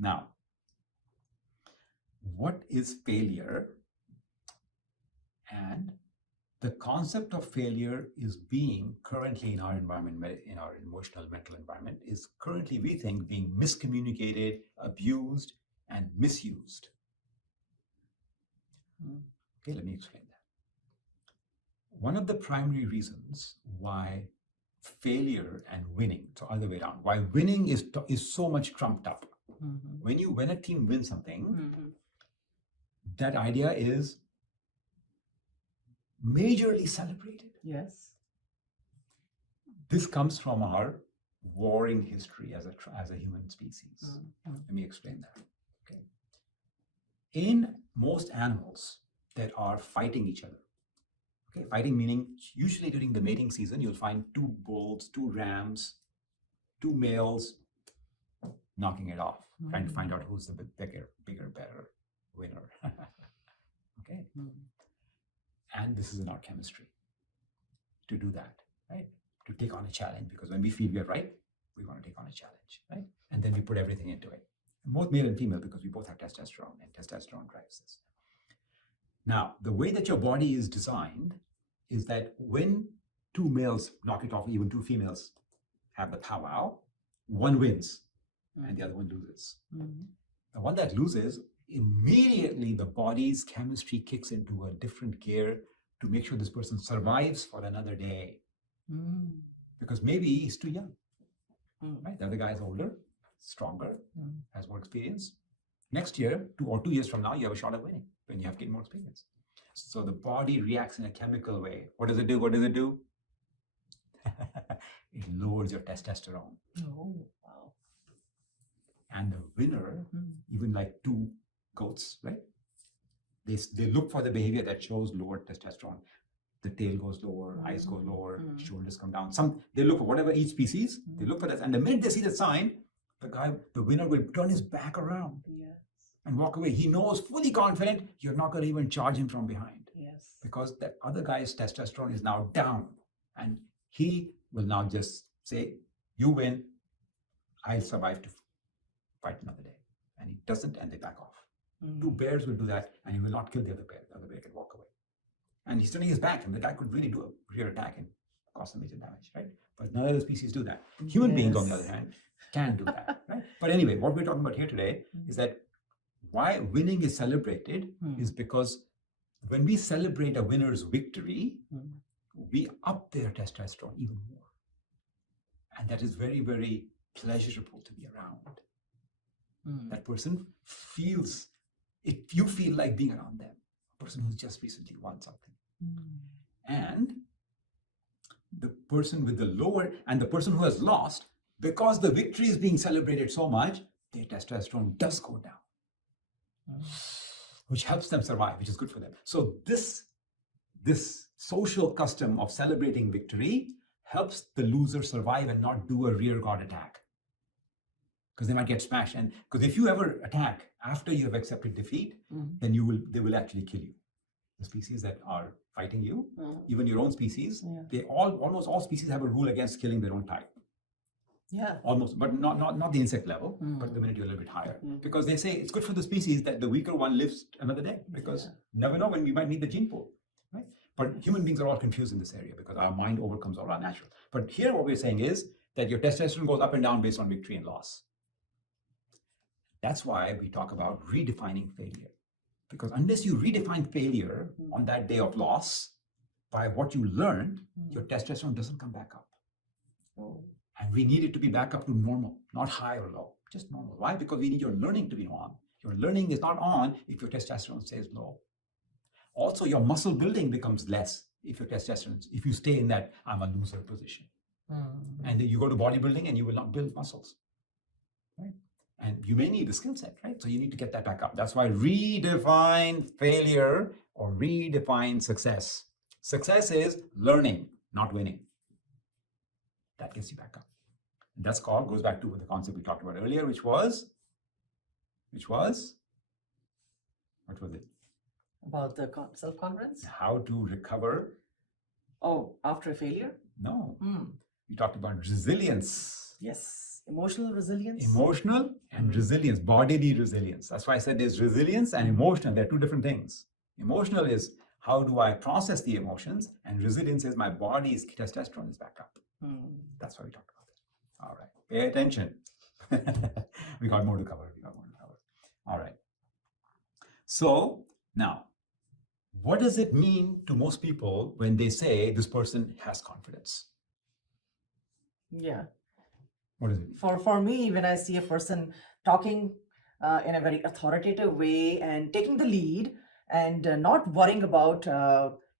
Now, what is failure? And the concept of failure is being currently in our environment, in our emotional, mental environment, is currently, we think, being miscommunicated, abused, and misused. Okay, let me explain that. One of the primary reasons why failure and winning, so other way around, why winning is so much trumped up. When a team wins something, that idea is majorly celebrated. Yes. This comes from our warring history as a human species. Let me explain that. Okay. In most animals that are fighting each other, okay, fighting meaning usually during the mating season, you'll find 2 bulls, 2 rams, 2 males knocking it off, trying to find out who's the bigger, better winner. Okay. And this is in our chemistry to do that, right? To take on a challenge, because when we feel we're right, we want to take on a challenge, right? And then we put everything into it, both male and female, because we both have testosterone, and testosterone drives this. Now, the way that your body is designed is that when 2 males knock it off, even 2 females have the powwow, one wins and the other one loses. The one that loses, immediately the body's chemistry kicks into a different gear to make sure this person survives for another day. Because maybe he's too young, right? The other guy is older, stronger, has more experience. Next year, 2 years from now, you have a shot at winning when you have gained more experience. So the body reacts in a chemical way. What does it do? What does it do? It lowers your testosterone. Oh, wow. And the winner, even like 2 goats, right? They look for the behavior that shows lower testosterone. The tail goes lower, eyes go lower, shoulders come down. They look for whatever each species, they look for that. And the minute they see the sign, the winner will turn his back around and walk away. He knows, fully confident, you're not going to even charge him from behind. Yes. Because that other guy's testosterone is now down. And he will now just say, you win, I'll survive to fight another day. And he doesn't, and they back off. 2 bears will do that, and he will not kill the other bear. The other bear can walk away. And he's turning his back, and the guy could really do a rear attack and cause some major damage, right? But none of the species do that. Human beings, on the other hand, can do that, right? But anyway, what we're talking about here today is that why winning is celebrated is because when we celebrate a winner's victory, we up their testosterone even more. And that is very, very pleasurable to be around. That person feels, if you feel like being around them, a person who's just recently won something. And the person with the lower, and the person who has lost, because the victory is being celebrated so much, their testosterone does go down, which helps them survive, which is good for them. So this social custom of celebrating victory helps the loser survive and not do a rear guard attack, because they might get smashed. And because if you ever attack after you have accepted defeat, then they will actually kill you. The species that are fighting you, even your own species, almost all species have a rule against killing their own type. Yeah. Almost, but not the insect level, but the minute you're a little bit higher. Because they say it's good for the species that the weaker one lives another day, because you never know when we might need the gene pool, right? But human beings are all confused in this area because our mind overcomes all our natural. But here what we're saying is that your testosterone goes up and down based on victory and loss. That's why we talk about redefining failure. Because unless you redefine failure on that day of loss by what you learned, your testosterone doesn't come back up. And we need it to be back up to normal, not high or low, just normal. Why? Because we need your learning to be on. Your learning is not on if your testosterone stays low. Also, your muscle building becomes less if you stay in that I'm a loser position. And then you go to bodybuilding and you will not build muscles, right? And you may need the skill set, right? So you need to get that back up. That's why redefine failure or redefine success. Success is learning, not winning. That gets you back up. And that's goes back to the concept we talked about earlier, which was, what was it? About the self-confidence? How to recover. Oh, after a failure? No. We talked about resilience. Yes. Emotional resilience. Emotional and resilience, bodily resilience. That's why I said there's resilience and emotional. They're two different things. Emotional is how do I process the emotions, and resilience is my body's testosterone is back up. That's why we talked about that. All right, pay attention. We got more to cover. All right. So now, what does it mean to most people when they say this person has confidence? Yeah. What does it mean? For me, when I see a person talking in a very authoritative way and taking the lead and not worrying about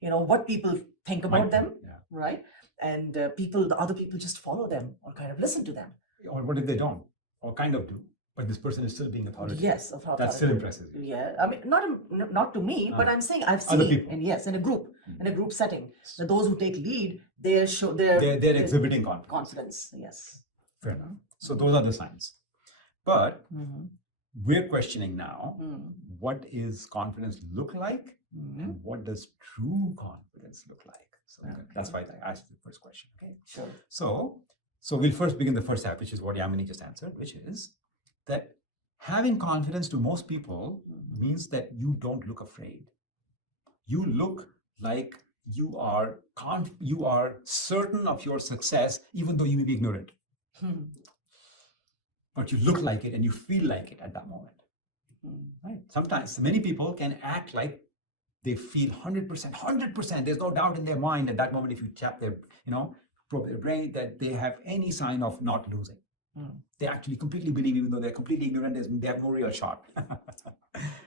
what people think about them, right? And the other people just follow them or kind of listen to them. Or what if they don't? Or kind of do, but this person is still being authoritative. Yes, That still impresses you. Yeah, I mean, not to me, but I'm saying I've Other seen, people. and yes, in a group setting, that those who take lead, they're exhibiting confidence. Confidence, yes. Fair enough. So those are the signs. But we're questioning now, what is confidence look like, and what does true confidence look like? So that's why I asked the first question. Okay. Sure. So we'll first begin the first half, which is what Yamini just answered, which is that having confidence to most people means that you don't look afraid. You look like you are certain of your success, even though you may be ignorant. But you look like it and you feel like it at that moment. Right? Sometimes many people can act like they feel 100%. There's no doubt in their mind at that moment if you tap their, probe their brain, that they have any sign of not losing. They actually completely believe, even though they're completely ignorant, they have no real shot.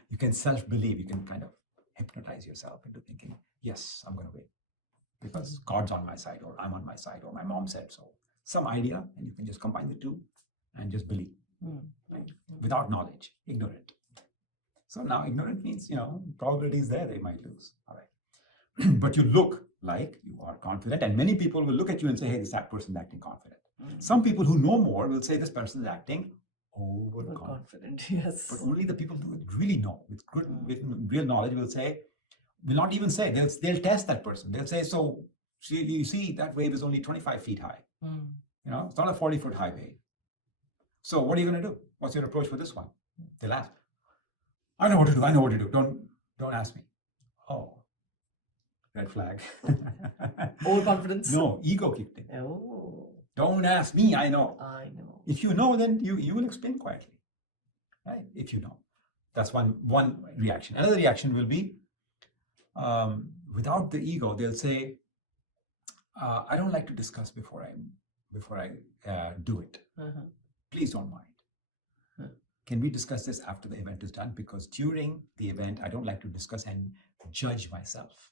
You can self-believe, you can kind of hypnotize yourself into thinking, yes, I'm going to win because God's on my side, or I'm on my side, or my mom said so. Some idea, and you can just combine the two and just believe, right? Without knowledge, ignorant. So now ignorant means, probability is there, they might lose. All right. But you look like you are confident, and many people will look at you and say, hey, that person is acting confident. Some people who know more will say this person is acting overconfident. Yes. But only the people who really know, with real knowledge, will not even say, they'll test that person. They'll say, so you see that wave is only 25 feet high. It's not a 40-foot high wave. So what are you going to do? What's your approach for this one? They'll ask. I know what to do. Don't ask me. Oh, red flag. Overconfidence. No, ego kicked in. Oh. Don't ask me, I know. I know. If you know, then you will explain quietly. Right? If you know. That's one reaction. Another reaction will be, without the ego, they'll say, I don't like to discuss before I do it. Please don't mind. Can we discuss this after the event is done? Because during the event, I don't like to discuss and judge myself.